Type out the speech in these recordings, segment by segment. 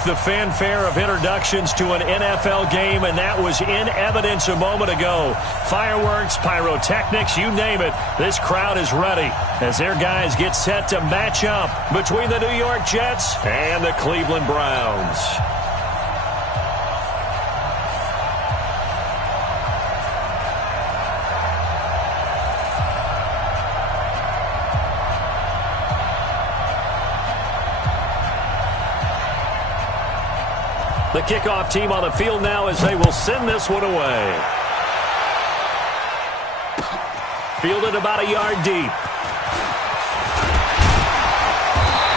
like the fanfare of introductions to an NFL game, and that was in evidence a moment ago. Fireworks, pyrotechnics, you name it. This crowd is ready as their guys get set to match up between the New York Jets and the Cleveland Browns. The kickoff team on the field now as they will send this one away. Fielded about a yard deep.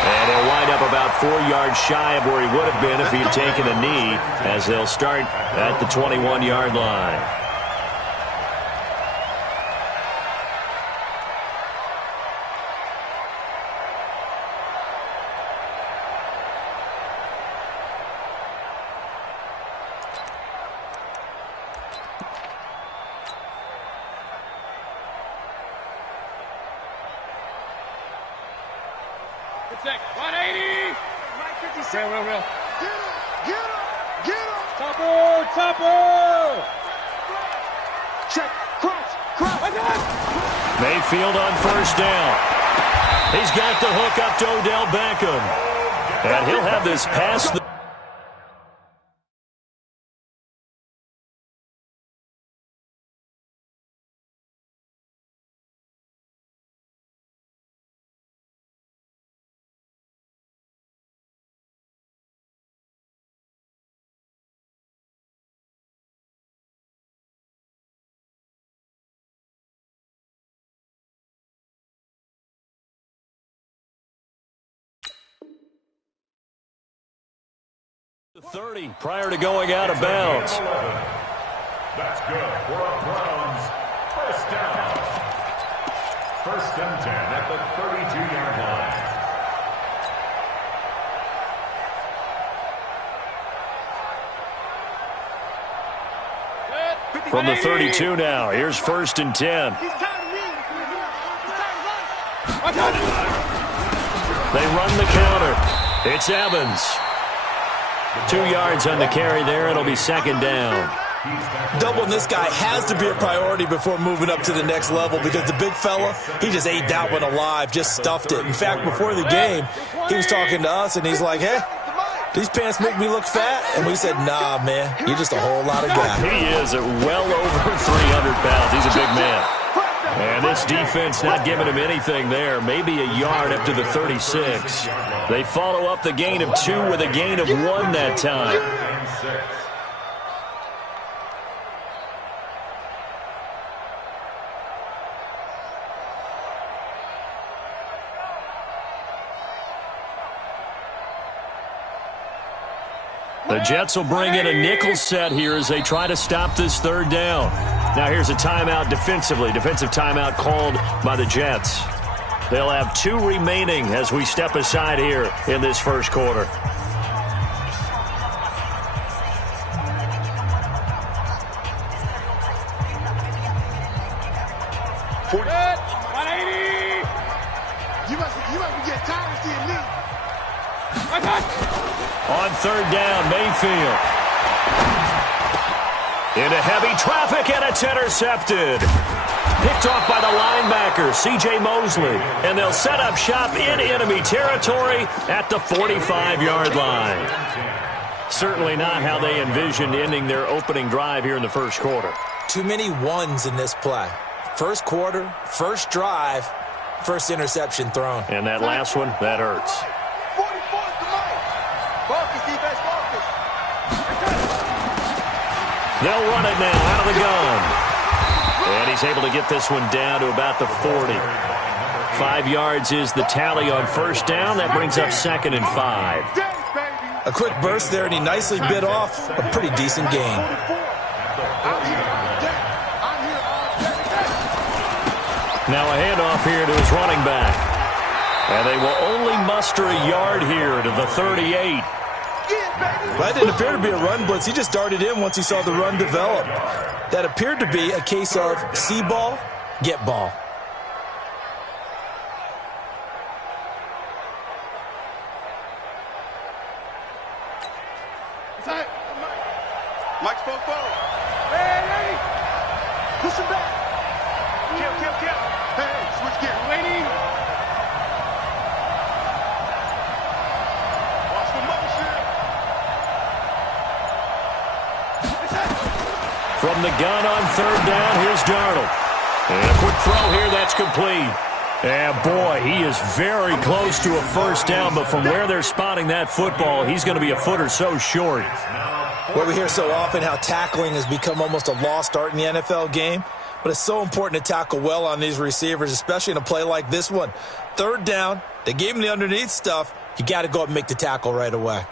And he'll wind up about 4 yards shy of where he would have been if he had taken a knee, as they'll start at the 21-yard line. Check. 180. 57. Real. Get him. Topper. Check. Cross. Mayfield on first down. He's got the hook up to Odell Beckham. And he'll have this pass. The 30 prior to going out of bounds. That's good for a Browns first down. 1st and 10 at the 32-yard line. From the 32 now, here's 1st and 10. They run the counter. It's Evans. 2 yards on the carry there. It'll be 2nd down. Doubling this guy has to be a priority before moving up to the next level, because the big fella, he just ate that one alive, just stuffed it. In fact, before the game, he was talking to us, and he's like, hey, these pants make me look fat. And we said, nah, man, you're just a whole lot of guy. He is at well over 300 pounds. He's a big man. And this defense not giving him anything there. Maybe a yard up to the 36. They follow up the gain of 2 with a gain of 1 that time. The Jets will bring in a nickel set here as they try to stop this 3rd down. Now here's a timeout defensively. Defensive timeout called by the Jets. They'll have 2 remaining as we step aside here in this 1st quarter. You must get tired of seeing me. On 3rd down, Mayfield. Into heavy traffic, and it's intercepted. Picked off by the linebacker, C.J. Mosley. And they'll set up shop in enemy territory at the 45-yard line. Certainly not how they envisioned ending their opening drive here in the 1st quarter. Too many ones in this play. 1st quarter, 1st drive, 1st interception thrown. And that last one, that hurts. 44's the mic. Focus, defense, focus. They'll run it now out of the gun. And he's able to get this one down to about the 40. 5 yards is the tally on 1st down. That brings up 2nd and 5. A quick burst there, and he nicely bit off a pretty decent gain. Now a handoff here to his running back. And they will only muster a yard here to the 38. That didn't appear to be a run blitz. He just darted in once he saw the run develop. That appeared to be a case of see ball, get ball. Mike's both forward. Hey, push him back. Kill. Hey, switch gear. Waiting. Watch the motion. From the gun on third down, here's Darnold. And a quick throw here, that's complete. And boy, he is very close to a first down, but from where they're spotting that football, he's going to be a foot or so short. Well, we hear so often how tackling has become almost a lost art in the NFL game, but it's so important to tackle well on these receivers, especially in a play like this one. Third down, they gave him the underneath stuff. You got to go up and make the tackle right away.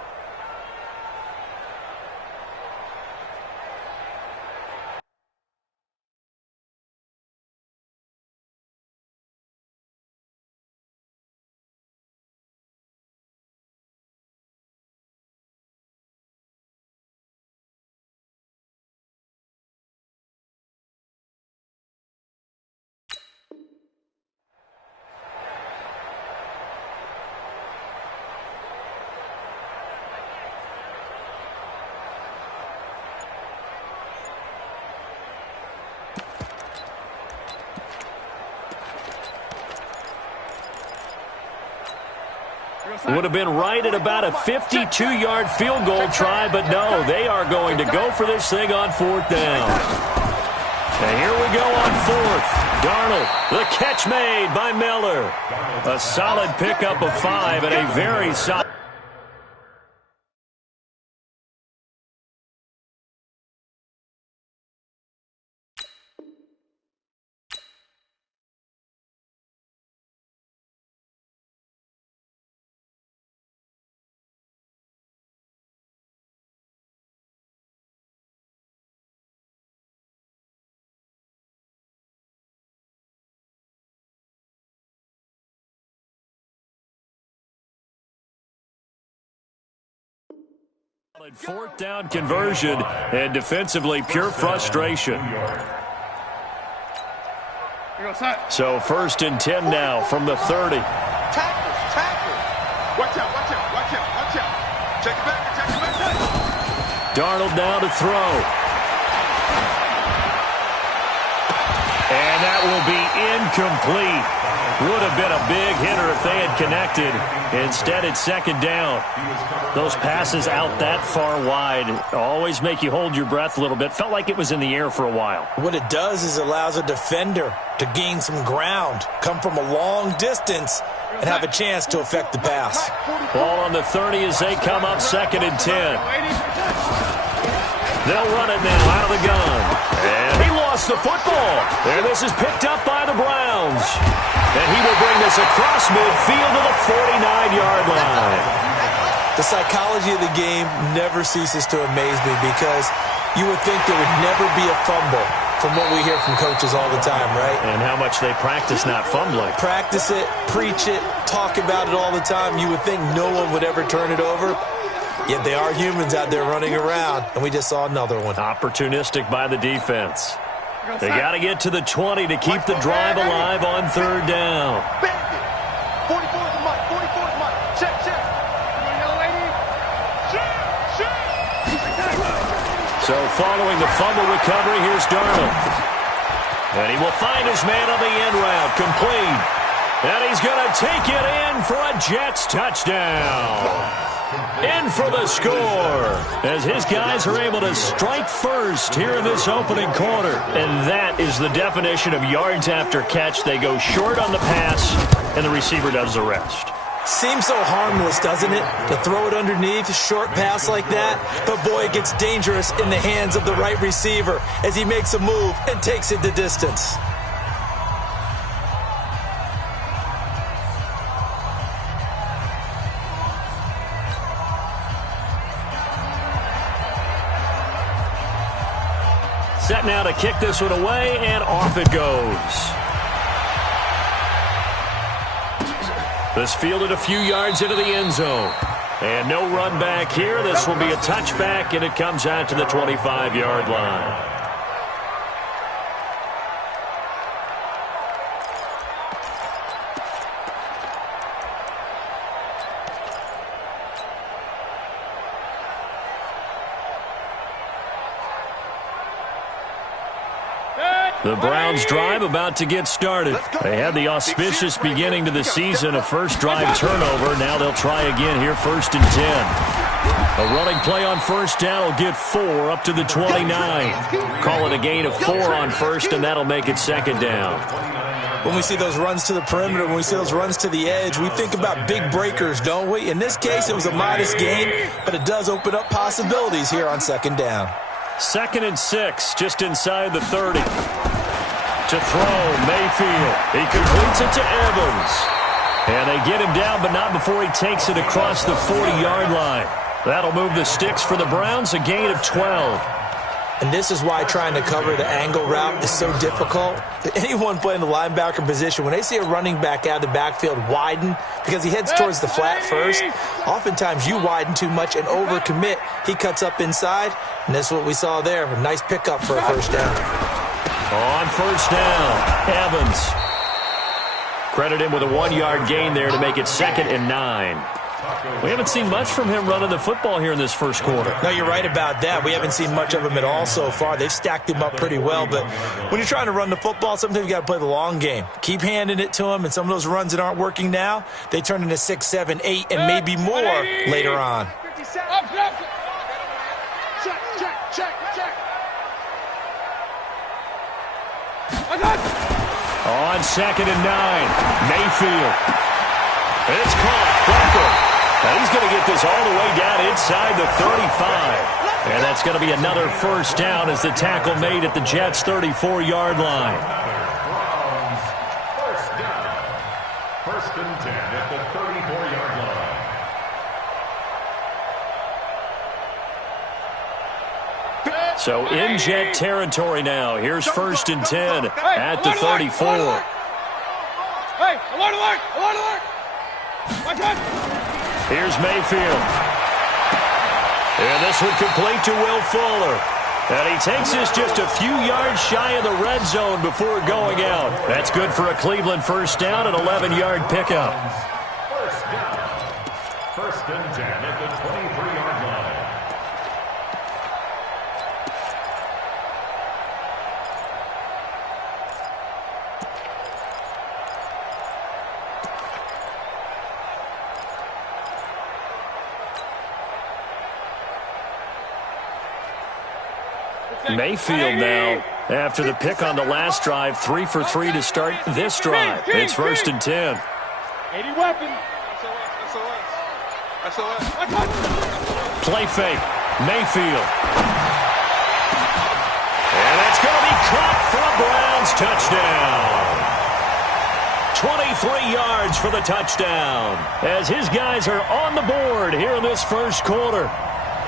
Would have been right at about a 52-yard field goal try, but no, they are going to go for this thing on fourth down. And here we go on fourth. Darnold, the catch made by Miller. A solid pickup of 5 and a very solid. Fourth down conversion, and defensively pure frustration. So first and 10 now from the 30. Tackle. Watch out. Check it back. Darnold now to throw. And that will be incomplete. Would have been a big hitter if they had connected. Instead, it's second down. Those passes out that far wide always make you hold your breath a little bit. Felt like it was in the air for a while. What it does is allows a defender to gain some ground, come from a long distance, and have a chance to affect the pass. Ball on the 30 as they come up second and 10. They'll run it now out of the gun. And he lost the football. And this is picked up by the Browns. And he will bring this across midfield to the 49-yard line. The psychology of the game never ceases to amaze me because you would think there would never be a fumble from what we hear from coaches all the time, right? And how much they practice not fumbling. Practice it, preach it, talk about it all the time. You would think no one would ever turn it over. Yet they are humans out there running around, and we just saw another one. Opportunistic by the defense. They got to get to the 20 to keep the drive alive on third down. 44's Mike. Check. So following the fumble recovery, here's Darnold. And he will find his man on the end route, complete. And he's going to take it in for a Jets touchdown. In for the score, as his guys are able to strike first here in this opening quarter. And that is the definition of yards after catch. They go short on the pass, and the receiver does the rest. Seems so harmless, doesn't it? To throw it underneath, a short pass like that. But boy, it gets dangerous in the hands of the right receiver as he makes a move and takes it the distance. Set now to kick this one away, and off it goes. This fielded a few yards into the end zone. And no run back here. This will be a touchback, and it comes out to the 25-yard line. The Browns' drive about to get started. They had the auspicious beginning to the season, a first drive turnover. Now they'll try again here, 1st and 10. A running play on first down will get 4 up to the 29. Call it a gain of 4 on first, and that'll make it 2nd down. When we see those runs to the perimeter, when we see those runs to the edge, we think about big breakers, don't we? In this case, it was a modest gain, but it does open up possibilities here on 2nd down. 2nd and 6, just inside the 30. To throw, Mayfield. He completes it to Evans. And they get him down, but not before he takes it across the 40-yard line. That'll move the sticks for the Browns, a gain of 12. And this is why trying to cover the angle route is so difficult. Anyone playing the linebacker position, when they see a running back out of the backfield widen because he heads towards the flat first, oftentimes you widen too much and overcommit. He cuts up inside, and that's what we saw there. A nice pickup for a first down. On first down, Evans. Credit him with a 1-yard gain there to make it 2nd and 9. We haven't seen much from him running the football here in this first quarter. No, you're right about that. We haven't seen much of him at all so far. They've stacked him up pretty well, but when you're trying to run the football, sometimes you got to play the long game. Keep handing it to him, and some of those runs that aren't working now, they turn into 6, 7, 8, and maybe more later on. On 2nd and 9, Mayfield. It's caught. Becker. And he's going to get this all the way down inside the 35. And that's going to be another first down as the tackle made at the Jets' 34-yard line. Browns, first down. 1st and 10 at the 34-yard line. So in Jet territory now. Here's 1st and 10 at the 34. Hey, alert, alert, alert, alert. Watch out. Here's Mayfield. And this one complete to Will Fuller. And he takes this just a few yards shy of the red zone before going out. That's good for a Cleveland first down, an 11-yard pickup. First down. 1st and 10 at the 23-yard line. Mayfield now, after the pick on the last drive, 3 for 3 to start this drive. It's 1st and 10. 80 weapon. SOS. Play fake. Mayfield. And that's going to be caught for a Browns touchdown. 23 yards for the touchdown as his guys are on the board here in this first quarter.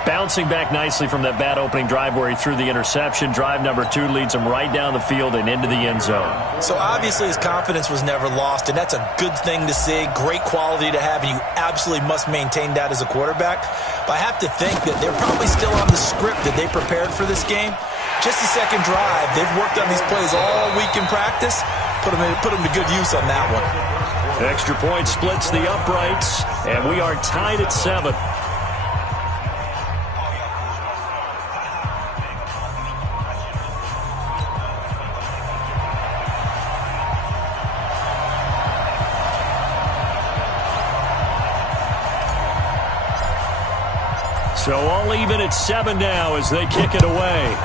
Bouncing back nicely from that bad opening drive where he threw the interception. Drive number 2 leads him right down the field and into the end zone. So obviously his confidence was never lost, and that's a good thing to see. Great quality to have, and you absolutely must maintain that as a quarterback. But I have to think that they're probably still on the script that they prepared for this game. Just the second drive. They've worked on these plays all week in practice. Put them to good use on that one. Extra point splits the uprights, and we are tied at 7. So all even at 7 now as they kick it away.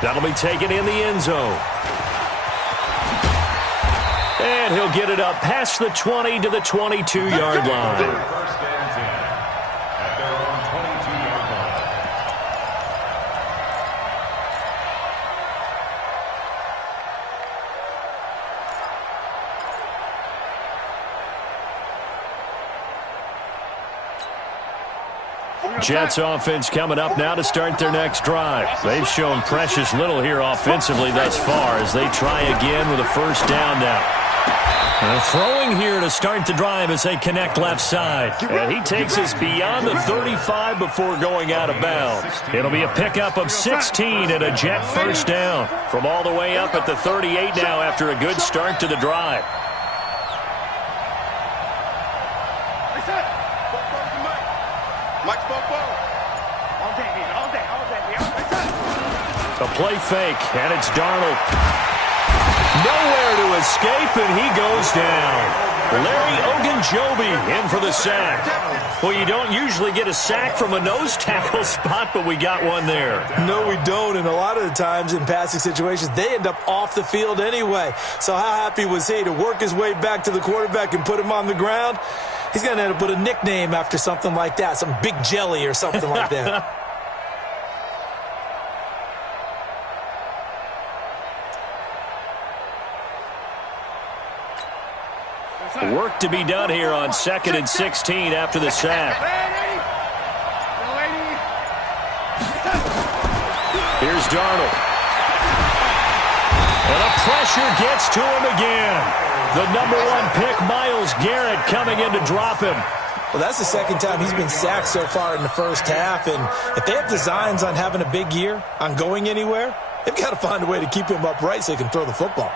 That'll be taken in the end zone. And he'll get it up past the 20 to the 22-yard line. 1st and 10 at their own 22-yard line. Jets offense coming up now to start their next drive. They've shown precious little here offensively thus far as they try again with a first down now. And throwing here to start the drive as they connect left side. And he takes us beyond the 35 before going out of bounds. It'll be a pickup of 16 and a Jet first down from all the way up at the 38 now after a good start to the drive. A play fake, and it's Darnold. Nowhere to escape, and he goes down. Larry Ogunjobi in for the sack. Well, you don't usually get a sack from a nose tackle spot, but we got one there. No, we don't, and a lot of the times in passing situations, they end up off the field anyway. So how happy was he to work his way back to the quarterback and put him on the ground? He's going to end up with a nickname after something like that, some Big Jelly or something like that. Work to be done here on 2nd and 16 after the sack. Here's Darnold. And the pressure gets to him again. The #1 pick, Myles Garrett, coming in to drop him. Well, that's the second time he's been sacked so far in the first half. And if they have designs on having a big year, on going anywhere, they've got to find a way to keep him upright so he can throw the football.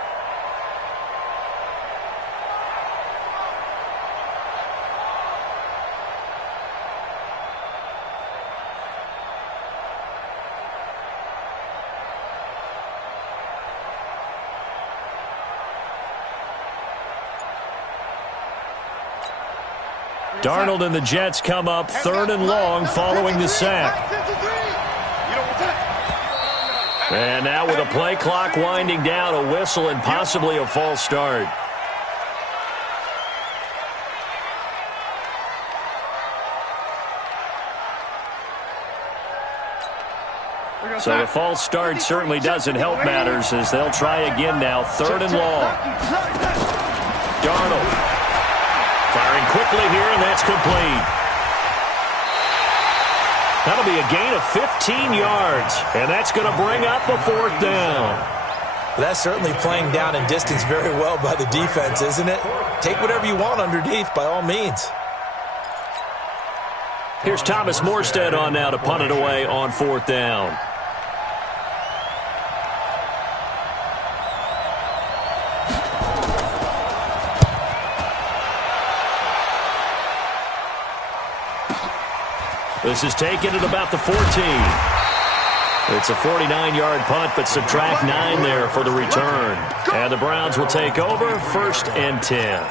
Darnold and the Jets come up 3rd and long following the sack. And now with a play clock winding down, a whistle and possibly a false start. So the false start certainly doesn't help matters as they'll try again now, 3rd and long. Darnold. Firing quickly here, and that's complete. That'll be a gain of 15 yards, and that's going to bring up a 4th down. That's certainly playing down in distance very well by the defense, isn't it? Take whatever you want underneath, by all means. Here's Thomas Morstead on now to punt it away on 4th down. This is taken at about the 14. It's a 49-yard punt, but subtract 9 there for the return. And the Browns will take over 1st and 10.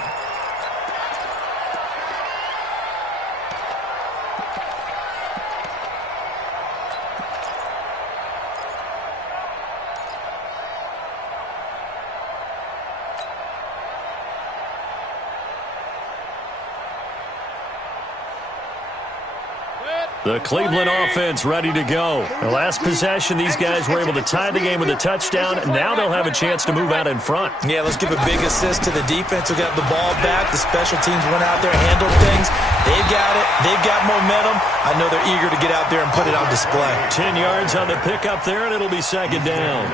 The Cleveland offense ready to go. The last possession, these guys were able to tie the game with a touchdown. Now they'll have a chance to move out in front. Yeah, let's give a big assist to the defense who got the ball back. The special teams went out there, handled things. They've got it. They've got momentum. I know they're eager to get out there and put it on display. 10 yards on the pickup there, and it'll be 2nd down.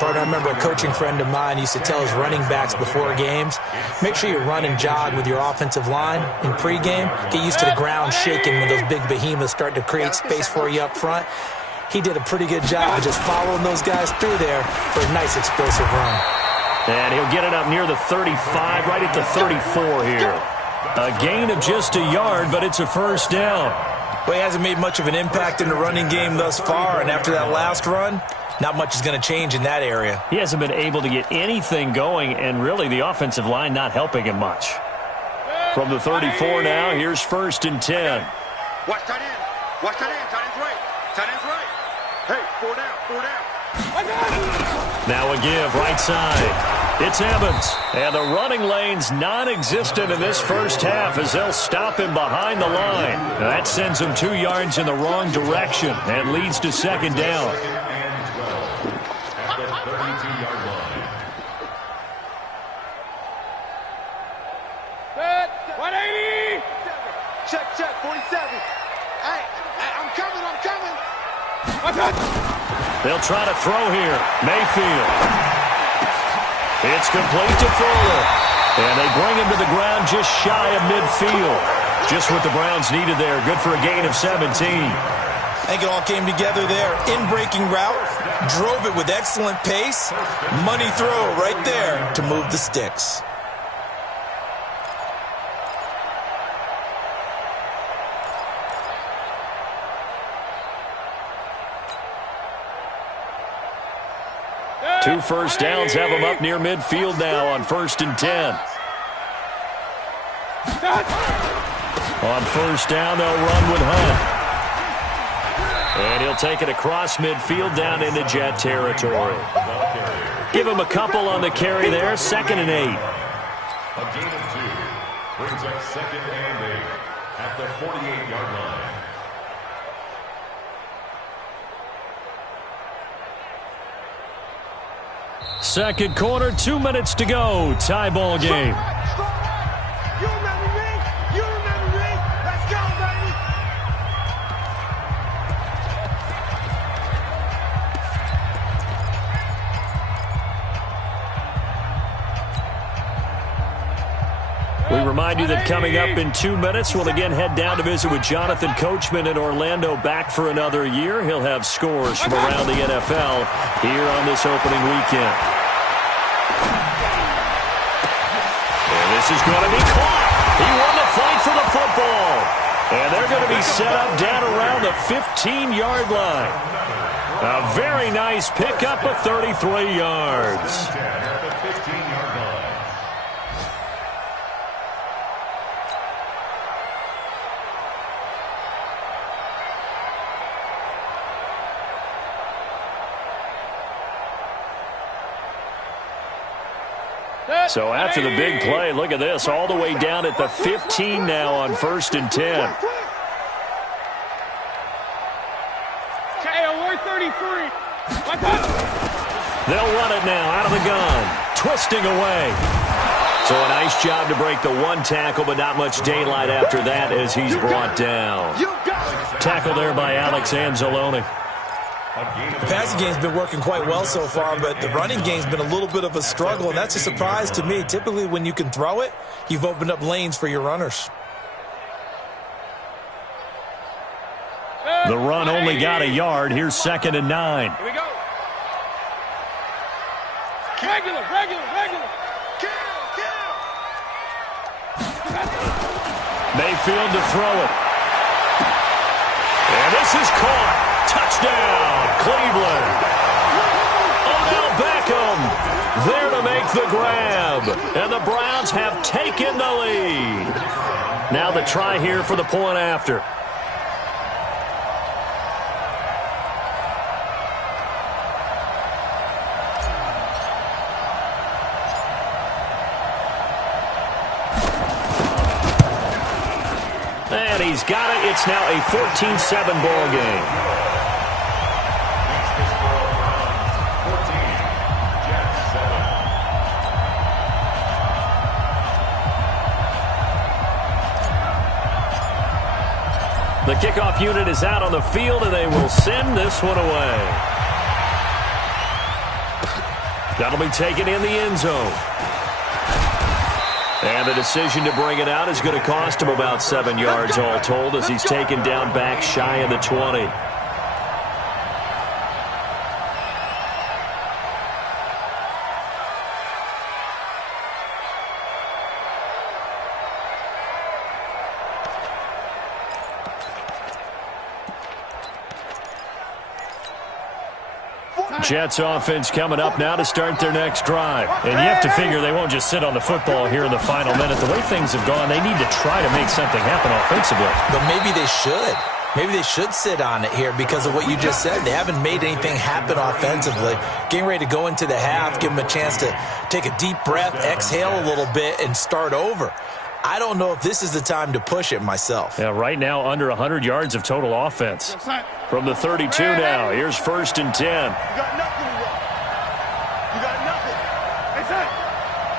Partner, I remember a coaching friend of mine used to tell his running backs before games, make sure you run and jog with your offensive line in pregame. Get used to the ground shaking when those big behemoths start to create space for you up front. He did a pretty good job of just following those guys through there for a nice explosive run. And he'll get it up near the 35, right at the 34 here. A gain of just a yard, but it's a 1st down. Well, he hasn't made much of an impact in the running game thus far, and after that last run, not much is going to change in that area. He hasn't been able to get anything going, and really the offensive line not helping him much. From the 34 now, here's 1st and 10. Watch tight end. Watch tight end. Tight end's right. Tight end's right. Hey, 4 down. 4 down. Now a give, right side. It's Evans. And the running lane's non-existent in this first half as they'll stop him behind the line. That sends him 2 yards in the wrong direction and leads to 2nd down. At the 32-yard line. Set. 180. Check, check. 47. Hey, I'm coming. I'm coming. They'll try to throw here. Mayfield. It's complete to Fuller. And they bring him to the ground just shy of midfield. Just what the Browns needed there. Good for a gain of 17. I think it all came together there. In-breaking route. Drove it with excellent pace. Money throw right there to move the sticks. 2 first downs have them up near midfield now on 1st and 10. On 1st down, they'll run with Hunt. And he'll take it across midfield down into Jet territory. Give him a couple on the carry there, 2nd and 8. A gain of 2 brings up 2nd and 8 at the 48-yard line. Second quarter, 2 minutes to go. Tie ball game. You remember me? You remember me? Let's go, baby! We remind you that coming up in 2 minutes, we'll again head down to visit with Jonathan Coachman in Orlando, back for another year. He'll have scores from around the NFL here on this opening weekend. And this is going to be caught. He won the fight for the football. And they're going to be set up down around the 15-yard line. A very nice pickup of 33 yards. At the 15-yard line. So after the big play, look at this, all the way down at the 15 now on 1st and 10. KO 33. They'll run it now out of the gun, twisting away. So a nice job to break the 1 tackle, but not much daylight after that as he's brought down. Tackle there by Alex Anzalone. The passing game's been working quite well so far, but the running game's been a little bit of a struggle, and that's a surprise to me. Typically, when you can throw it, you've opened up lanes for your runners. The run only got a yard. Here's 2nd and 9. Here we go. Regular. Kill. Mayfield to throw it. And this is caught. Touchdown, Cleveland. Odell Beckham there to make the grab. And the Browns have taken the lead. Now the try here for the point after. And he's got it. It's now a 14-7 ball game. The kickoff unit is out on the field, and they will send this one away. That'll be taken in the end zone. And the decision to bring it out is going to cost him about 7 yards all told as he's taken down back shy of the 20. Jets offense coming up now to start their next drive. And you have to figure they won't just sit on the football here in the final minute. The way things have gone, they need to try to make something happen offensively. But maybe they should. Maybe they should sit on it here because of what you just said. They haven't made anything happen offensively. Getting ready to go into the half, give them a chance to take a deep breath, exhale a little bit, and start over. I don't know if this is the time to push it myself. Yeah, right now under 100 yards of total offense. From the 32 now, here's 1st and 10. You got nothing to run. You got nothing. Hey, Zach.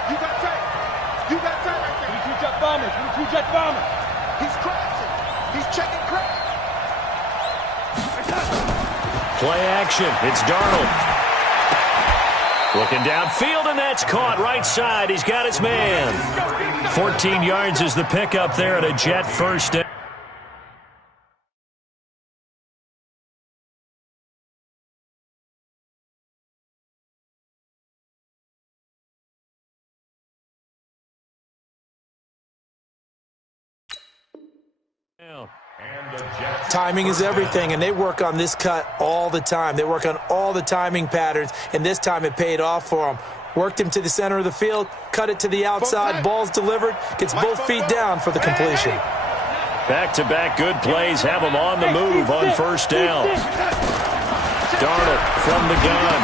You got tape. You got tape right there. 22 jet bombers. 22 jet bombers. He's crashing. He's checking crash. Play action. It's Darnold. Looking downfield, and that's caught right side. He's got his man. 14 yards is the pickup there at a Jet first down. Timing is everything, and they work on this cut all the time. They work on all the timing patterns, and this time it paid off for them. Worked him to the center of the field, cut it to the outside, ball's delivered, gets both feet down for the completion. Back-to-back good plays have him on the move on first down. Darnold from the gun,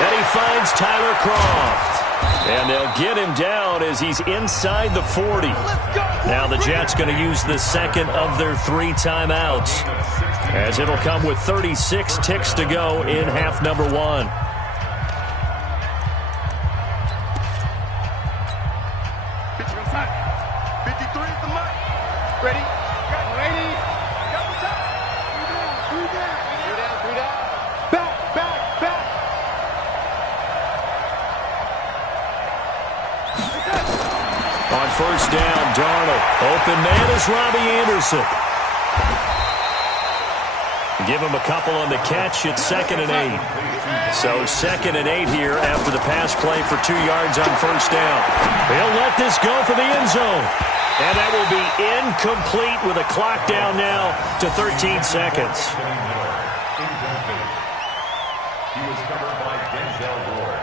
and he finds Tyler Kroft. And they'll get him down as he's inside the 40. Now the Jets going to use the second of their 3 timeouts, as it'll come with 36 ticks to go in half number 1. On first down, Darnold. Open man is Robbie Anderson. Give him a couple on the catch. It's 2nd and 8. So 2nd and 8 here after the pass play for 2 yards on first down. He'll let this go for the end zone. And that will be incomplete with a clock down now to 13 seconds. He was covered by Denzel Ward.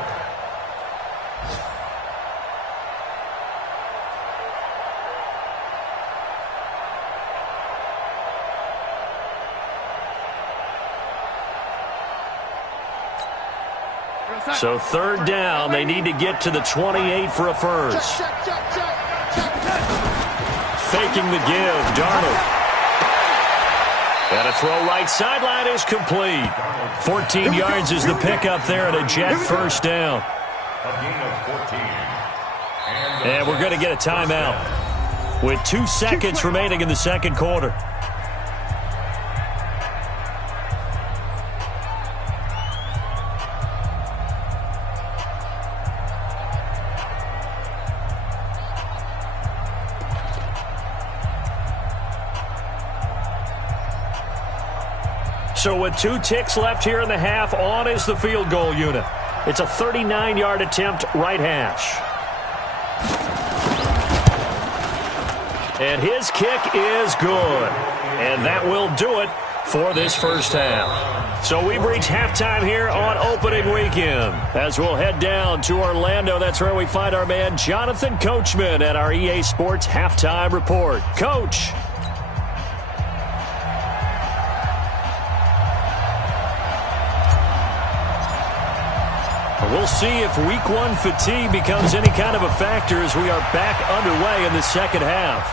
So 3rd down, they need to get to the 28 for a first. Faking the give, Darnold. And a throw right sideline is complete. 14 yards is the pickup there at a Jet first down. A gain of 14. And we're going to get a timeout with 2 seconds remaining in the second quarter. So with 2 ticks left here in the half, on is the field goal unit. It's a 39-yard attempt, right hash. And his kick is good. And that will do it for this first half. So we've reached halftime here on opening weekend. As we'll head down to Orlando, that's where we find our man Jonathan Coachman at our EA Sports Halftime Report. Coach. We'll see if week 1 fatigue becomes any kind of a factor as we are back underway in the second half.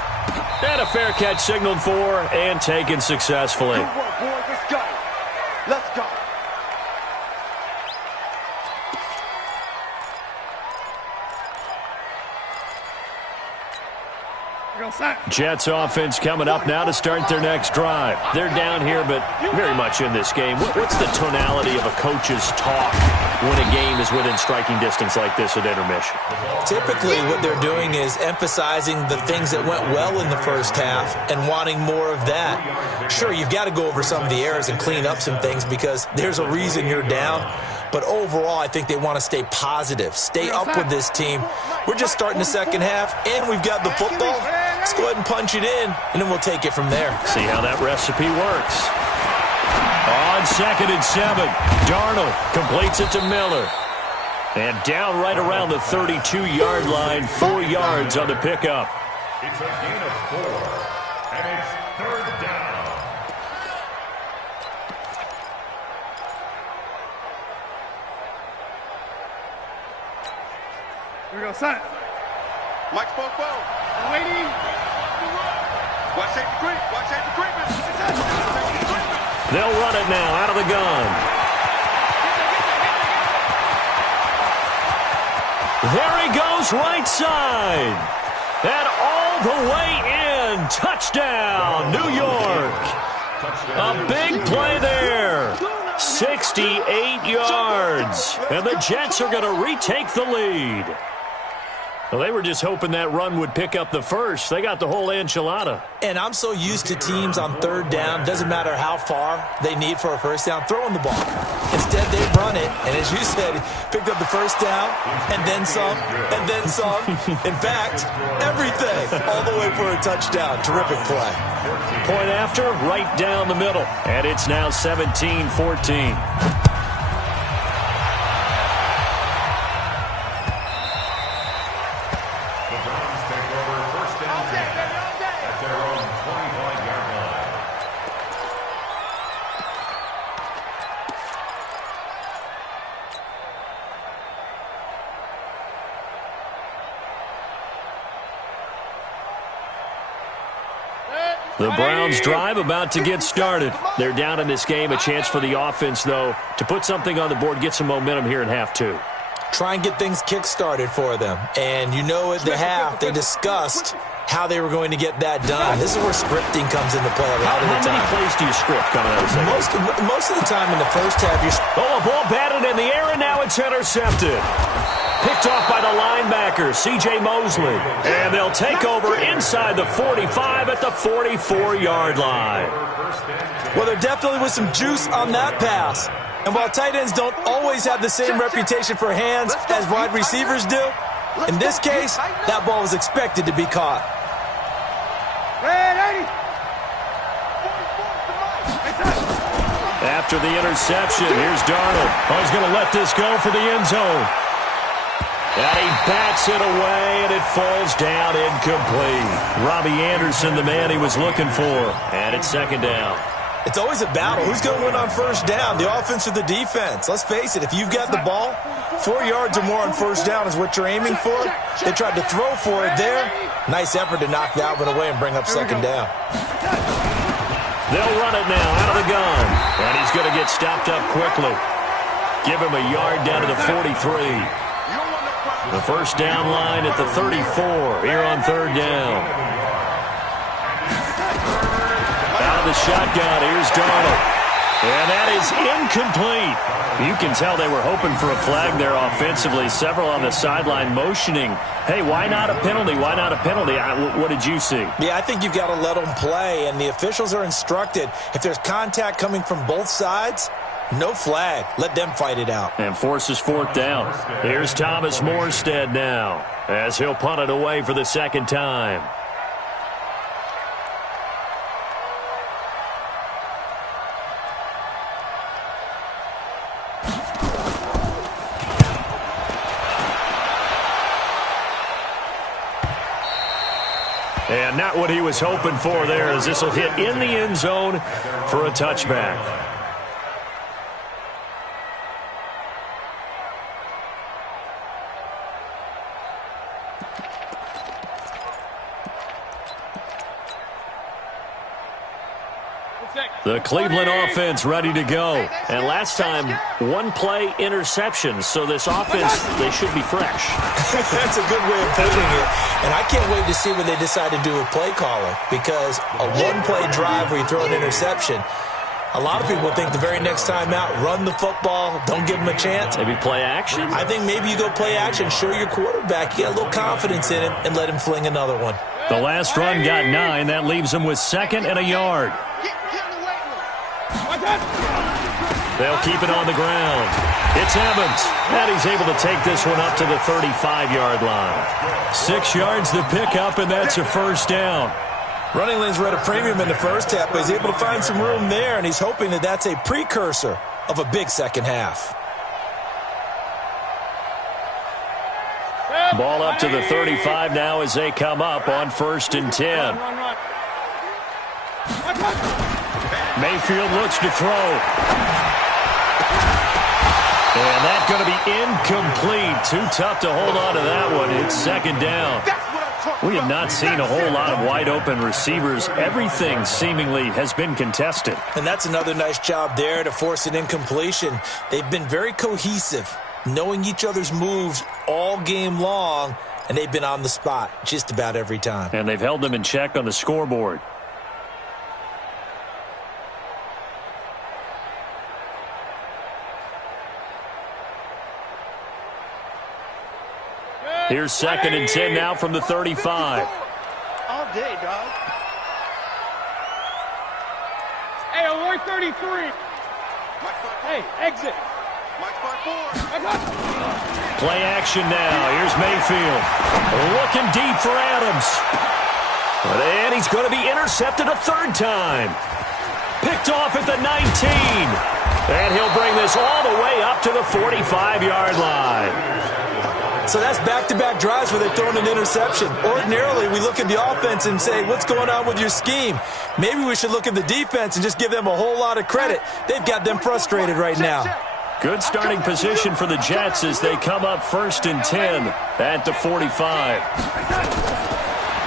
And a fair catch signaled for and taken successfully. Good work, boys. Let's go. Let's go. Jets offense coming up now to start their next drive. They're down here, but very much in this game. What's the tonality of a coach's talk when a game is within striking distance like this at intermission? Typically, what they're doing is emphasizing the things that went well in the first half and wanting more of that. Sure, you've got to go over some of the errors and clean up some things because there's a reason you're down. But overall, I think they want to stay positive, stay up with this team. We're just starting the second half, and we've got the football. Let's go ahead and punch it in, and then we'll take it from there. See how that recipe works. On 2nd and 7, Darnold completes it to Miller. And down right around the 32-yard line, 4 yards on the pickup. It's a gain of 4, and it's 3rd down. Here we go, son. Mike's 4-4. Waiting. Watch safety creep. Watch safety creeping. They'll run it now out of the gun. There he goes right side. And all the way in. Touchdown, New York. A big play there. 68 yards. And the Jets are going to retake the lead. Well, they were just hoping that run would pick up the first. They got the whole enchilada. And I'm so used to teams on third down, doesn't matter how far they need for a first down, throwing the ball. Instead, they run it, and as you said, picked up the first down, and then some, and then some. In fact, everything, all the way for a touchdown. Terrific play. Point after, right down the middle. And it's now 17-14. The Browns drive about to get started. They're down in this game. A chance for the offense, though, to put something on the board, get some momentum here in half two. Try and get things kick-started for them. And you know at the half, they discussed how they were going to get that done. This is where scripting comes into play a lot of the time. How many plays do you script coming out of the second? Most of the time in the first half, you're... Oh, a ball batted in the air, and now it's intercepted. Picked off by the linebacker, C.J. Mosley. And they'll take over inside the 45 at the 44-yard line. Well, there definitely was some juice on that pass. And while tight ends don't always have the same reputation for hands as wide receivers do, in this case, that ball was expected to be caught. After the interception, here's Darnold. Oh, he's going to let this go for the end zone. And he bats it away, and it falls down incomplete. Robbie Anderson, the man he was looking for. And it's second down. It's always a battle. Who's going to win on first down, the offense or the defense? Let's face it, if you've got the ball, 4 yards or more on first down is what you're aiming for. They tried to throw for it there. Nice effort to knock that one away and bring up second down. They'll run it now out of the gun. And he's going to get stopped up quickly. Give him a yard down to the 43. The first down line at the 34 here on third down. Out of the shotgun, here's Darnold. And that is incomplete. You can tell they were hoping for a flag there offensively. Several on the sideline motioning, hey, why not a penalty? Why not a penalty? What did you see? Yeah, I think you've got to let them play, and the officials are instructed, if there's contact coming from both sides, no flag. Let them fight it out. And forces fourth down. Here's Thomas Morstead now as he'll punt it away for the second time. And not what he was hoping for there, as this will hit in the end zone for a touchback. The Cleveland offense ready to go. And last time, one play interception. So this offense, they should be fresh. That's a good way of putting it. And I can't wait to see what they decide to do with play calling. Because a one-play drive where you throw an interception, a lot of people think the very next time out, run the football, don't give them a chance. Maybe play action? I think maybe you go play action, show your quarterback, you got a little confidence in him, and let him fling another one. The last run got 9. That leaves him with second and a yard. They'll keep it on the ground. It's Evans, and he's able to take this one up to the 35-yard line. 6 yards to pick up, and that's a first down. Running lanes were at a premium in the first half, but he's able to find some room there, and he's hoping that that's a precursor of a big second half. Ball up to the 35 now as they come up on 1st and 10. Mayfield looks to throw. And that's going to be incomplete. Too tough to hold on to that one. It's second down. We have not seen a whole lot of wide-open receivers. Everything seemingly has been contested. And that's another nice job there to force an incompletion. They've been very cohesive, knowing each other's moves all game long, and they've been on the spot just about every time. And they've held them in check on the scoreboard. Here's 2nd and 10 now from the 35. All day, dog. Hey, alert 33. Hey, exit. Play action now. Here's Mayfield. Looking deep for Adams. And he's going to be intercepted a 3rd time. Picked off at the 19. And he'll bring this all the way up to the 45-yard line. So that's back-to-back drives where they're throwing an interception. Ordinarily, we look at the offense and say, what's going on with your scheme? Maybe we should look at the defense and just give them a whole lot of credit. They've got them frustrated right now. Good starting position for the Jets as they come up 1st and 10 at the 45.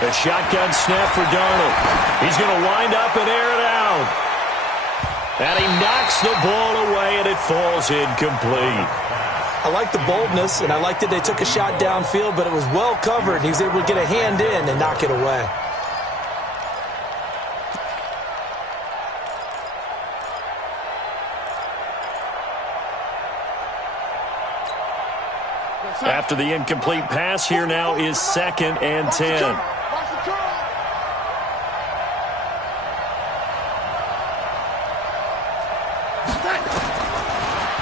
A shotgun snap for Darnold. He's going to wind up and air it out. And he knocks the ball away, and it falls incomplete. I like the boldness, and I like that they took a shot downfield, but it was well covered. He was able to get a hand in and knock it away. After the incomplete pass, here now is 2nd and 10.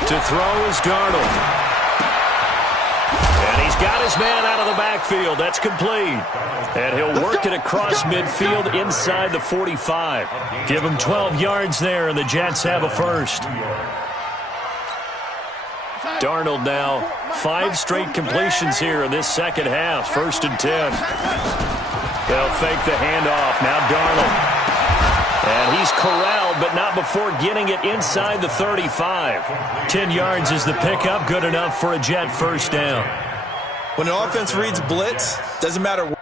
To throw is Darnold. And he's got his man out of the backfield. That's complete. And he'll work it across midfield inside the 45. Give him 12 yards there, and the Jets have a 1st. Darnold now 5 straight completions here in this 2nd half. 1st and 10. They'll fake the handoff. Now Darnold. And he's corralled, but not before getting it inside the 35. 10 yards is the pickup. Good enough for a Jet 1st down. When an offense reads blitz, doesn't matter what.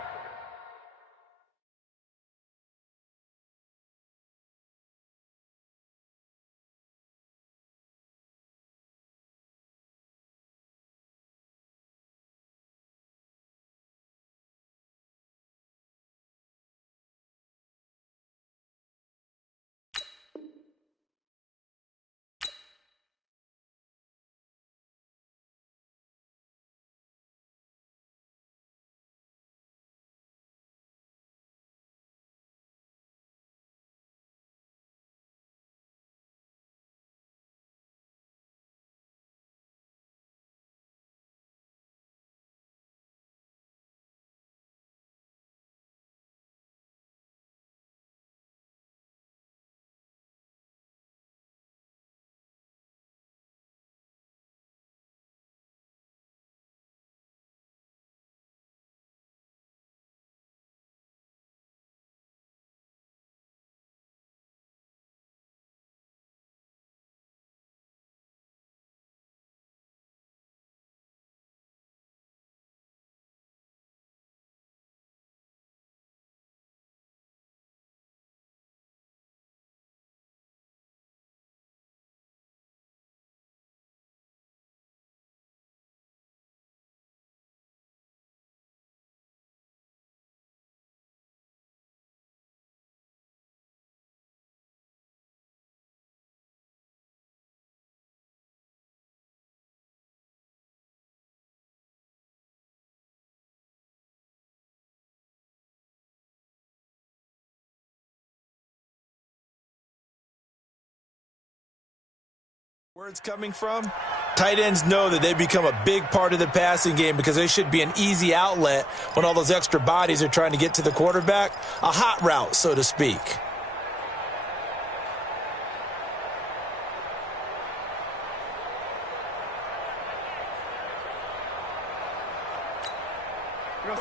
Where it's coming from, tight ends know that they become a big part of the passing game because they should be an easy outlet when all those extra bodies are trying to get to the quarterback. A hot route, so to speak.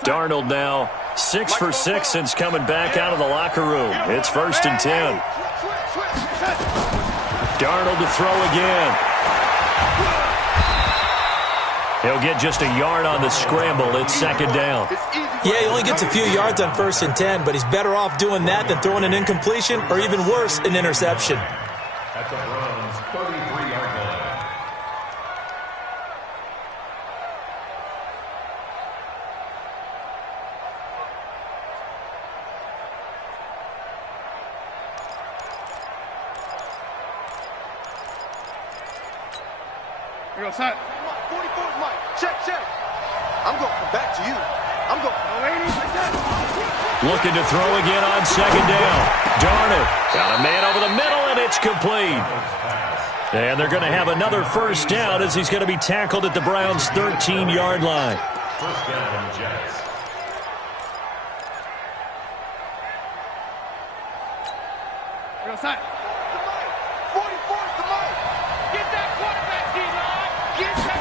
Darnold now 6 for 6 since coming back out of the locker room. It's 1st and 10. Darnold to throw again. He'll get just a yard on the scramble. It's 2nd down. Yeah, he only gets a few yards on 1st and 10, but he's better off doing that than throwing an incompletion or even worse, an interception. At the Browns' 33-yard line. Here goes Hunt. 44's Mike. Check, check. I'm going to come back to you. I'm going to... Looking to throw again on second down. Darnold got a man over the middle, and it's complete. And they're going to have another first down as he's going to be tackled at the Browns' 13-yard line. First down, Jets. Outside. 44's the mic. Get that quarterback, D-line. Get that.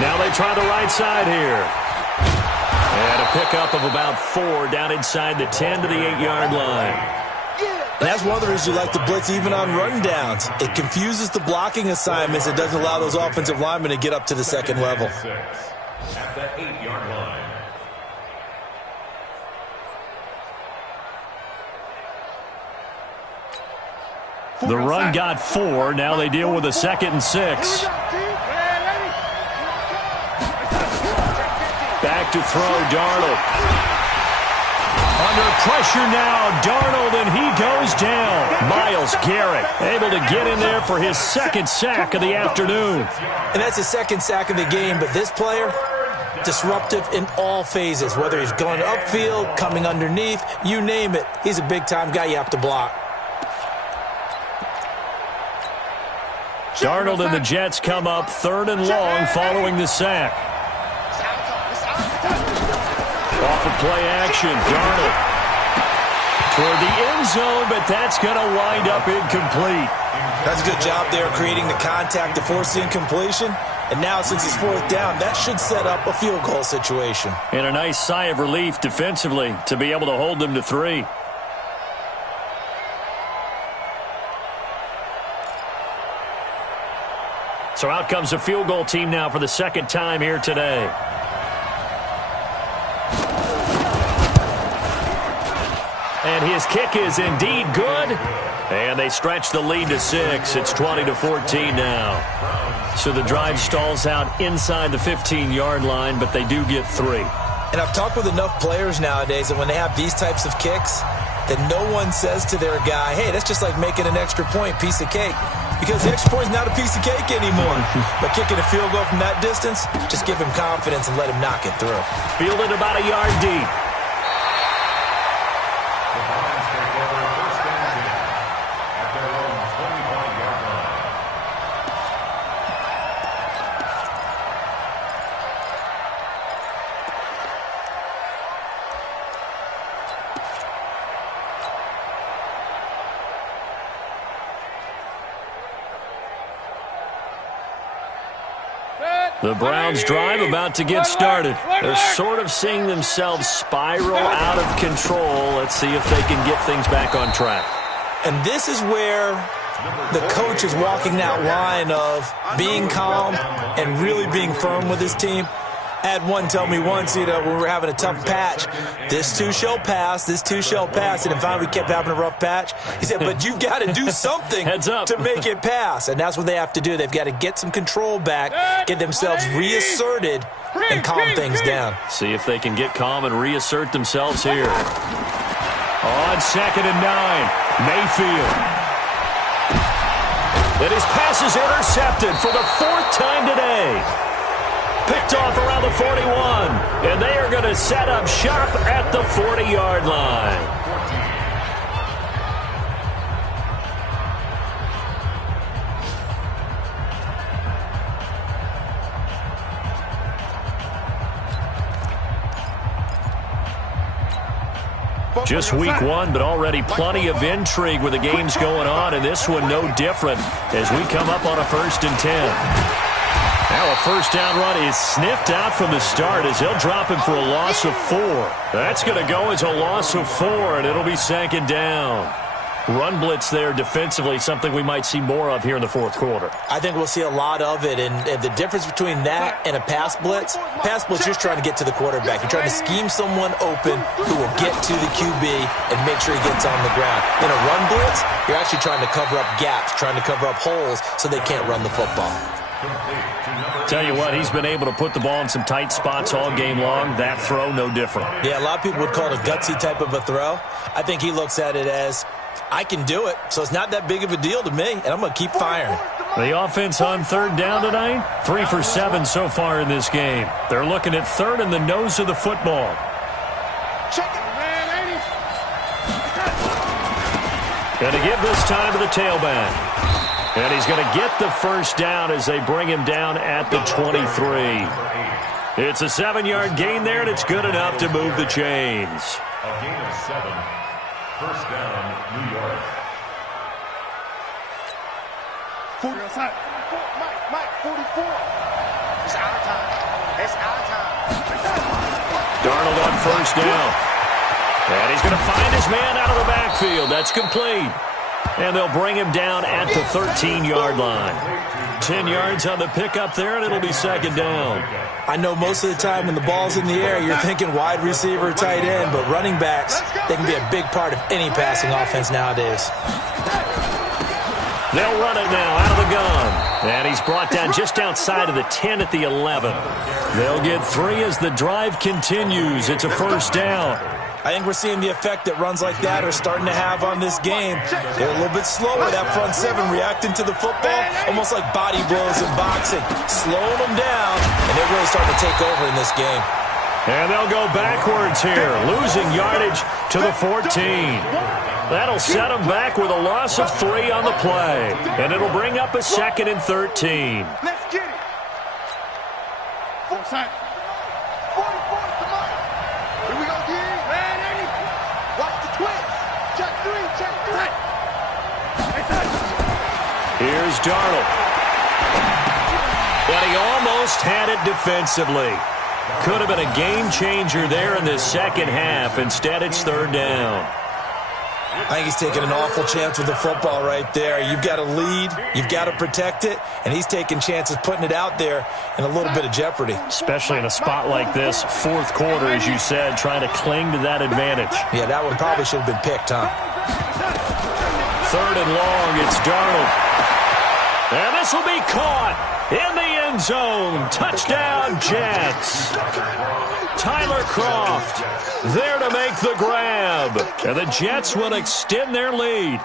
Now they try the right side here. And a pickup of about 4 down inside the 10 to the 8-yard line. And that's one of the reasons you like to blitz even on rundowns. It confuses the blocking assignments. It doesn't allow those offensive linemen to get up to the second level. At the 8-yard line. The run got 4. Now they deal with a 2nd and 6. Back to throw, Darnold. Under pressure now, Darnold, and he goes down. Myles Garrett able to get in there for his 2nd sack of the afternoon. And that's his 2nd sack of the game, but this player, disruptive in all phases, whether he's going upfield, coming underneath, you name it. He's a big-time guy you have to block. Darnold and the Jets come up 3rd and long following the sack. Off of play action, Darnold toward the end zone, but that's going to wind up incomplete. That's a good job there creating the contact to force the incompletion. And now, since it's 4th down, that should set up a field goal situation. And a nice sigh of relief defensively to be able to hold them to 3. So out comes the field goal team now for the 2nd time here today. And his kick is indeed good. And they stretch the lead to 6. It's 20-14 now. So the drive stalls out inside the 15-yard line, but they do get 3. And I've talked with enough players nowadays that when they have these types of kicks, that no one says to their guy, hey, that's just like making an extra point, piece of cake. Because the extra point is not a piece of cake anymore. But kicking a field goal from that distance, just give him confidence and let him knock it through. Fielded about a yard deep. The Browns drive about to get started. They're sort of seeing themselves spiral out of control. Let's see if they can get things back on track. And this is where the coach is walking that line of being calm and really being firm with his team. I had one tell me once, when we were having a tough patch, this too shall pass, this too shall pass. And finally we kept having a rough patch. He said, but you've got to do something to make it pass. And that's what they have to do. They've got to get some control back, get themselves reasserted, and calm things down. See if they can get calm and reassert themselves here. On 2nd and 9, Mayfield. And his pass is intercepted for the 4th time today. Picked off around the 41, and they are going to set up shop at the 40-yard line. Just week 1, but already plenty of intrigue with the games going on, and this one no different as we come up on a 1st and 10. Now a first down run is sniffed out from the start as he'll drop him for a loss of 4. That's going to go as a loss of 4, and it'll be 2nd down. Run blitz there defensively, something we might see more of here in the 4th quarter. I think we'll see a lot of it, and the difference between that and a pass blitz, you're just trying to get to the quarterback. You're trying to scheme someone open who will get to the QB and make sure he gets on the ground. In a run blitz, you're actually trying to cover up gaps, trying to cover up holes so they can't run the football. Tell you what, he's been able to put the ball in some tight spots all game long. That throw, no different. Yeah, a lot of people would call it a gutsy type of a throw. I think he looks at it as, I can do it, so it's not that big of a deal to me, and I'm going to keep firing. The offense on third down tonight, 3 for 7 so far in this game. They're looking at third in the nose of the football. Check it, man, ain't he? Going to give this time to the tailback. And he's going to get the first down as they bring him down at the 23. It's a 7-yard gain there, and it's good enough to move the chains. A gain of 7. First down, New York. 40 outside. Mike, 44. It's our time. It's our time. Darnold on first down. And he's going to find his man out of the backfield. That's complete. And they'll bring him down at the 13-yard line. 10 yards on the pickup there, and it'll be second down. I know most of the time when the ball's in the air, you're thinking wide receiver, tight end, but running backs, they can be a big part of any passing offense nowadays. They'll run it now out of the gun. And he's brought down just outside of the 10 at the 11. They'll get 3 as the drive continues. It's a first down. I think we're seeing the effect that runs like that are starting to have on this game. They're a little bit slower, that front 7, reacting to the football, almost like body blows in boxing, slowing them down, and they're really starting to take over in this game. And they'll go backwards here, losing yardage to the 14. That'll set them back with a loss of 3 on the play, and it'll bring up a 2nd and 13. Let's get it. Full side. 44 to Mike. Here we go, D. Man, ain't he? Watch the twist. Check 3. Here's Darnold. But he almost had it defensively. Could have been a game changer there in the second half. Instead, it's third down. I think he's taking an awful chance with the football right there. You've got to lead, you've got to protect it, and he's taking chances putting it out there in a little bit of jeopardy. Especially in a spot like this, fourth quarter, as you said, trying to cling to that advantage. Yeah, that one probably should have been picked, huh? Third and long, it's Darnold. And this will be caught in the end zone. Touchdown, Jets. Tyler Kroft there to make the grab. And the Jets will extend their lead.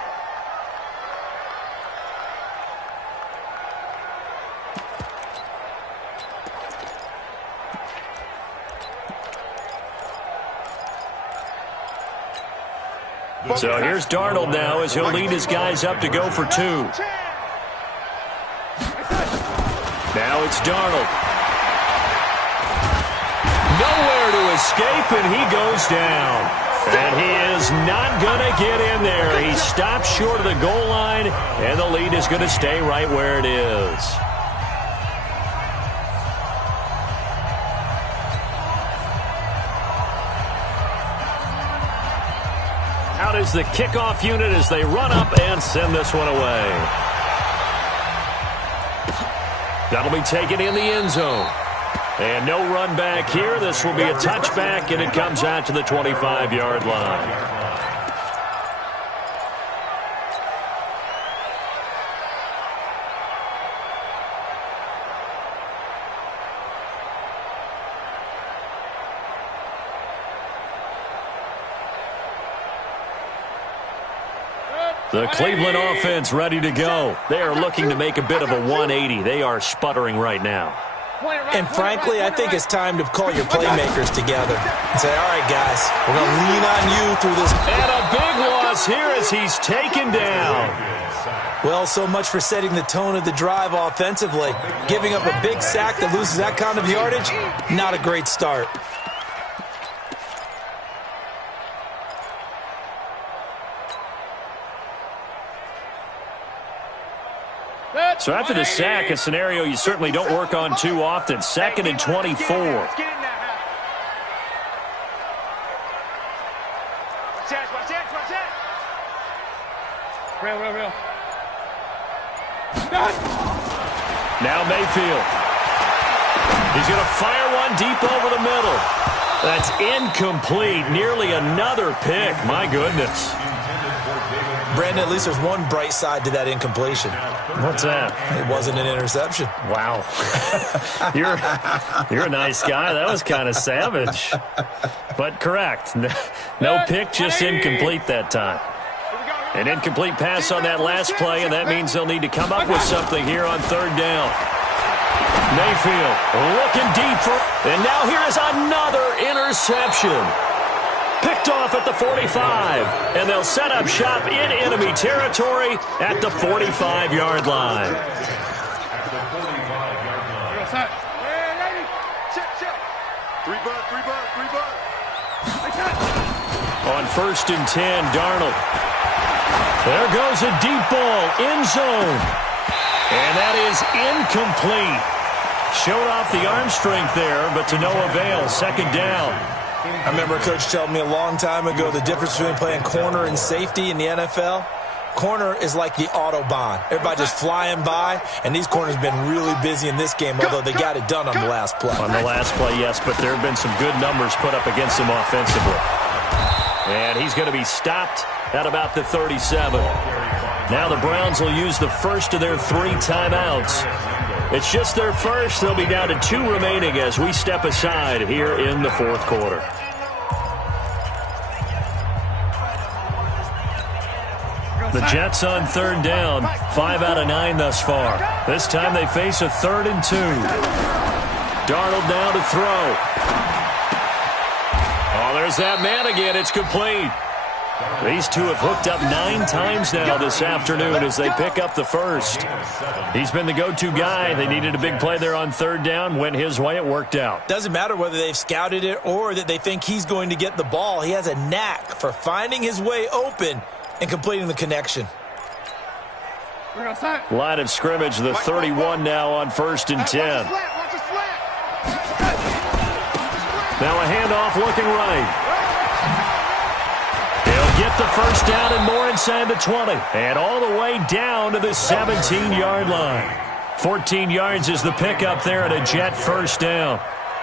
So here's Darnold now as he'll lead his guys up to go for 2. Now it's Darnold. Nowhere to escape, and he goes down. And he is not going to get in there. He stops short of the goal line, and the lead is going to stay right where it is. Out is the kickoff unit as they run up and send this one away. That'll be taken in the end zone. And no run back here. This will be a touchback, and it comes out to the 25-yard line. The Cleveland offense ready to go. They are looking to make a bit of a 180. They are sputtering right now. And frankly, I think it's time to call your playmakers together and say, all right, guys, we're going to lean on you through this. And a big loss here as he's taken down. Well, so much for setting the tone of the drive offensively. Giving up a big sack that loses that kind of yardage, not a great start. So after the sack, a scenario you certainly don't work on too often. 2nd and 24. Real. Now Mayfield. He's going to fire one deep over the middle. That's incomplete. Nearly another pick. My goodness. Brandon, at least there's one bright side to that incompletion. What's that? It wasn't an interception. Wow. You're a nice guy. That was kind of savage. But correct. No pick, just incomplete that time. Here we go. An incomplete pass on that last play, and that means they'll need to come up with something here on third down. Mayfield looking deep for, and now here is another interception. Picked off at the 45, and they'll set up shop in enemy territory at the 45-yard line. On 1st and 10, Darnold. There goes a deep ball, end zone. And that is incomplete. Showed off the arm strength there, but to no avail. Second down. I remember a coach telling me a long time ago the difference between playing corner and safety in the NFL. Corner is like the Autobahn. Everybody just flying by, and these corners have been really busy in this game, although they got it done on the last play. On the last play, yes, but there have been some good numbers put up against him offensively. And he's going to be stopped at about the 37. Now the Browns will use the first of their 3 timeouts. It's just their first. They'll be down to 2 remaining as we step aside here in the 4th quarter. The Jets on 3rd down, 5 out of 9 thus far. This time they face a 3rd and 2. Darnold now to throw. Oh, there's that man again. It's complete. These two have hooked up 9 times now this afternoon as they pick up the first. He's been the go-to guy. They needed a big play there on 3rd down. Went his way. It worked out. Doesn't matter whether they've scouted it or that they think he's going to get the ball. He has a knack for finding his way open and completing the connection. Line of scrimmage, the 31 now on 1st and 10. Now a handoff looking right. They'll get the first down and more inside the 20. And all the way down to the 17-yard line. 14 yards is the pickup there at a Jet first down.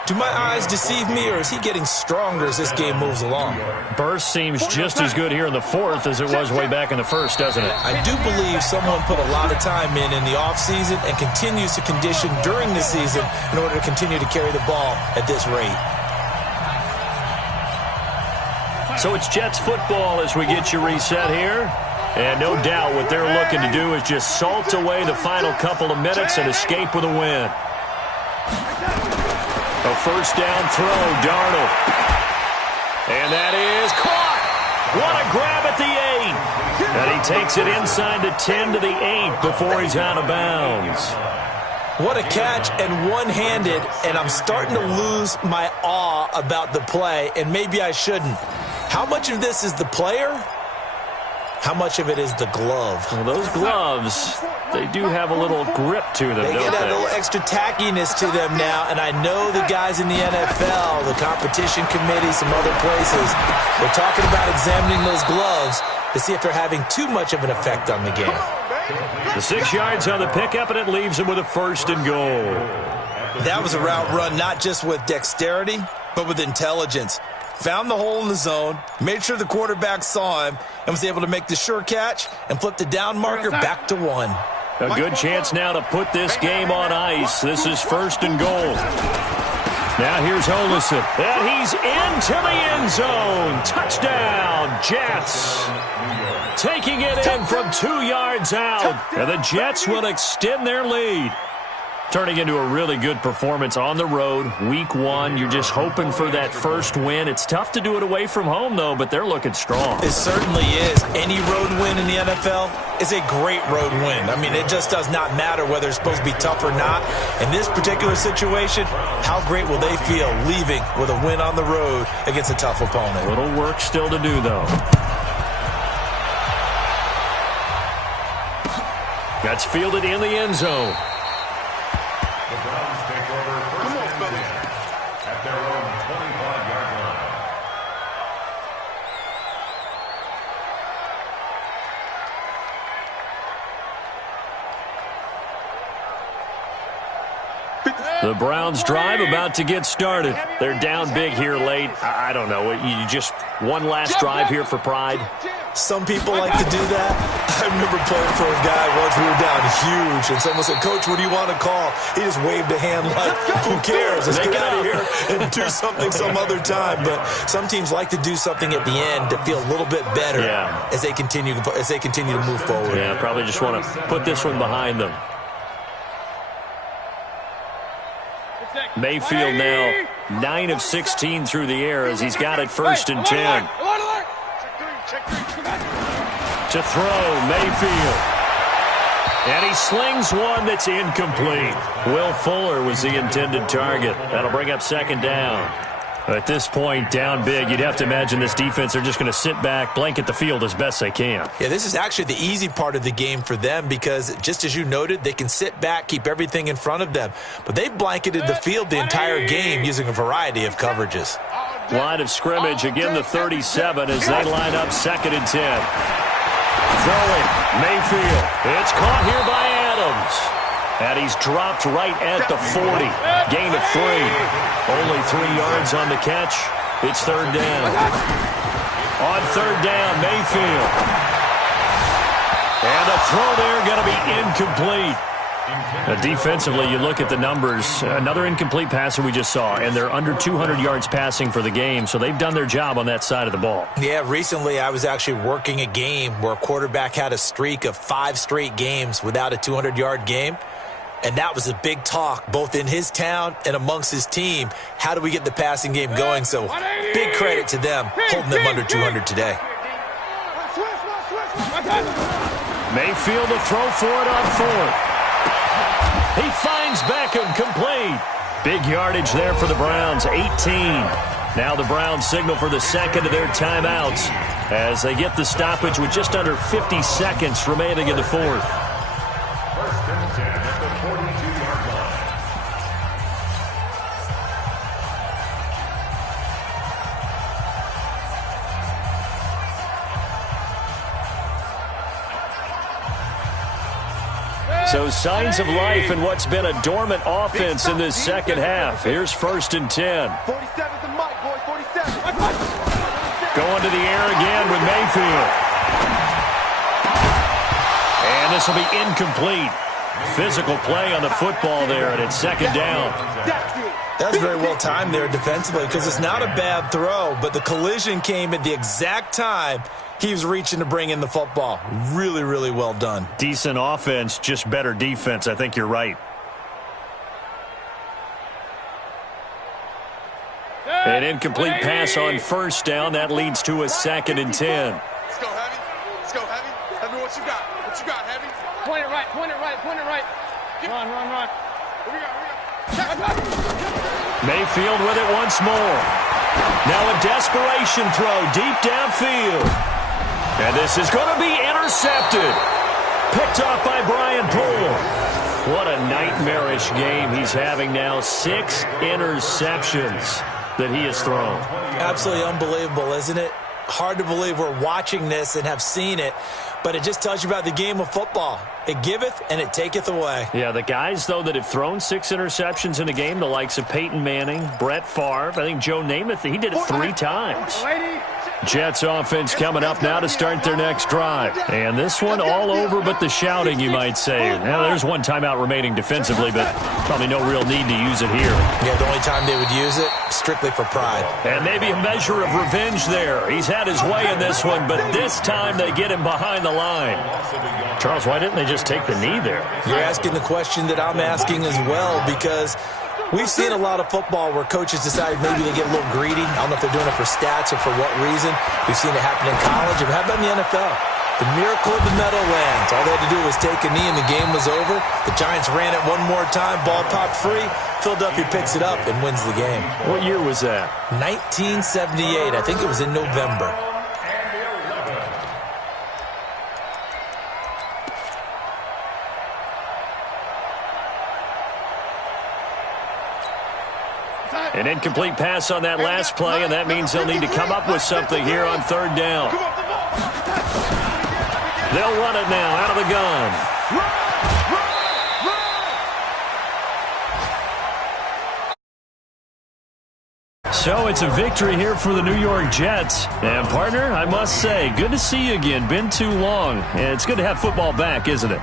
Do my eyes deceive me, or is he getting stronger as this game moves along? Burst seems just as good here in the 4th as it was way back in the 1st, doesn't it? I do believe someone put a lot of time in the offseason and continues to condition during the season in order to continue to carry the ball at this rate. So it's Jets football as we get you reset here. And no doubt what they're looking to do is just salt away the final couple of minutes and escape with a win. A first down throw, Darnold. And that is caught. What a grab at the 8. And he takes it inside the 10 to the 8 before he's out of bounds. What a catch, and one-handed, and I'm starting to lose my awe about the play, and maybe I shouldn't. How much of this is the player? How much of it is the glove? Well, those gloves, they do have a little grip to them, They don't get a they? little extra tackiness to them now, and I know the guys in the NFL, the competition committee, some other places, they're talking about examining those gloves to see if they're having too much of an effect on the game. The 6 yards on the pickup, and it leaves him with a 1st and goal. That was a route run not just with dexterity, but with intelligence. Found the hole in the zone, made sure the quarterback saw him, and was able to make the sure catch and flip the down marker back to 1. A good chance now to put this game on ice. This is 1st and goal. Now here's Olesen. And he's into the end zone. Touchdown, Jets. Taking it in from 2 yards out. And the Jets will extend their lead. Turning into a really good performance on the road. Week 1, you're just hoping for that first win. It's tough to do it away from home, though, but they're looking strong. It certainly is. Any road win in the NFL is a great road win. I mean, it just does not matter whether it's supposed to be tough or not. In this particular situation, how great will they feel leaving with a win on the road against a tough opponent? Little work still to do, though. That's fielded in the end zone. The Browns take over first and 10 at their own 25-yard line. The Browns drive about to get started. They're down big here late. I don't know. You just one last drive here for pride? Some people like to do that. I remember playing for a guy once. We were down huge, and someone said, "Coach, what do you want to call?" He just waved a hand like, "Who cares? Let's get out of here and do something some other time." But some teams like to do something at the end to feel a little bit better as they continue to move forward. Yeah, probably just want to put this one behind them. Mayfield now 9 of 16 through the air as he's got it 1st and 10. To throw, Mayfield. And he slings one that's incomplete. Will Fuller was the intended target. That'll bring up 2nd down. At this point, down big, you'd have to imagine this defense are just going to sit back, blanket the field as best they can. Yeah, this is actually the easy part of the game for them because, just as you noted, they can sit back, keep everything in front of them. But they've blanketed the field the entire game using a variety of coverages. Line of scrimmage, again the 37 as they line up 2nd and 10. Throwing, Mayfield. It's caught here by Adams. And he's dropped right at the 40. Gain of 3. Only 3 yards on the catch. It's 3rd down. On 3rd down, Mayfield. And the throw there going to be incomplete. Defensively, you look at the numbers. Another incomplete passer we just saw, and they're under 200 yards passing for the game, so they've done their job on that side of the ball. Yeah, recently I was actually working a game where a quarterback had a streak of 5 straight games without a 200-yard game. And that was a big talk, both in his town and amongst his team. How do we get the passing game going? So big credit to them, holding them under 200 today. Mayfield to throw for it on 4th. He finds Beckham complete. Big yardage there for the Browns, 18. Now the Browns signal for the 2nd of their timeouts as they get the stoppage with just under 50 seconds remaining in the 4th. 1st and 10 at the 42-yard line. So signs of life in what's been a dormant offense in this 2nd half. Here's 1st and 10. 47's the mic, boy, 47. Going to the air again with Mayfield. And this will be incomplete. Physical play on the football there, and it's 2nd down. That's very well timed there defensively because it's not a bad throw, but the collision came at the exact time he was reaching to bring in the football. Really, really well done. Decent offense, just better defense. I think you're right. An incomplete pass on 1st down. That leads to a 2nd and 10. Let's go, Heavy. Let's go, Heavy. Tell me what you got. What you got, Heavy? Point it right, point it right, point it right. Run. Here we go. Mayfield with it once more. Now a desperation throw deep downfield. And this is going to be intercepted. Picked off by Brian Poole. What a nightmarish game he's having now. 6 interceptions that he has thrown. Absolutely unbelievable, isn't it? Hard to believe we're watching this and have seen it, but it just tells you about the game of football. It giveth and it taketh away. Yeah, the guys, though, that have thrown 6 interceptions in a game, the likes of Peyton Manning, Brett Favre, I think Joe Namath, he did it 3 times. Jets offense coming up now to start their next drive. And this one all over but the shouting, you might say. Now, there's one timeout remaining defensively, but probably no real need to use it here. Yeah, the only time they would use it, strictly for pride. And maybe a measure of revenge there. He's had his way in this one, but this time they get him behind the line. Charles, why didn't they just take the knee there? You're asking the question that I'm asking as well, because we've seen a lot of football where coaches decide maybe they get a little greedy. I don't know if they're doing it for stats or for what reason. We've seen it happen in college. How about in the NFL? The miracle of the Meadowlands. All they had to do was take a knee and the game was over. The Giants ran it one more time. Ball popped free. Philadelphia picks it up and wins the game. What year was that? 1978. I think it was in November. An incomplete pass on that last play, and that means they'll need to come up with something here on 3rd down. They'll run it now out of the gun. So it's a victory here for the New York Jets. And, partner, I must say, good to see you again. Been too long. And it's good to have football back, isn't it?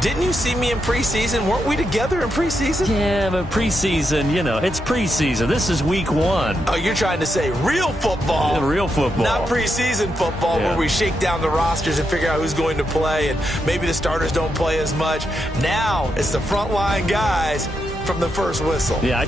Didn't you see me in preseason? Weren't we together in preseason? Yeah, but preseason, you know, it's preseason. This is week 1. Oh, you're trying to say real football. Yeah, real football. Not preseason football where we shake down the rosters and figure out who's going to play, and maybe the starters don't play as much. Now it's the frontline guys from the first whistle. Yeah,